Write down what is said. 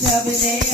Tell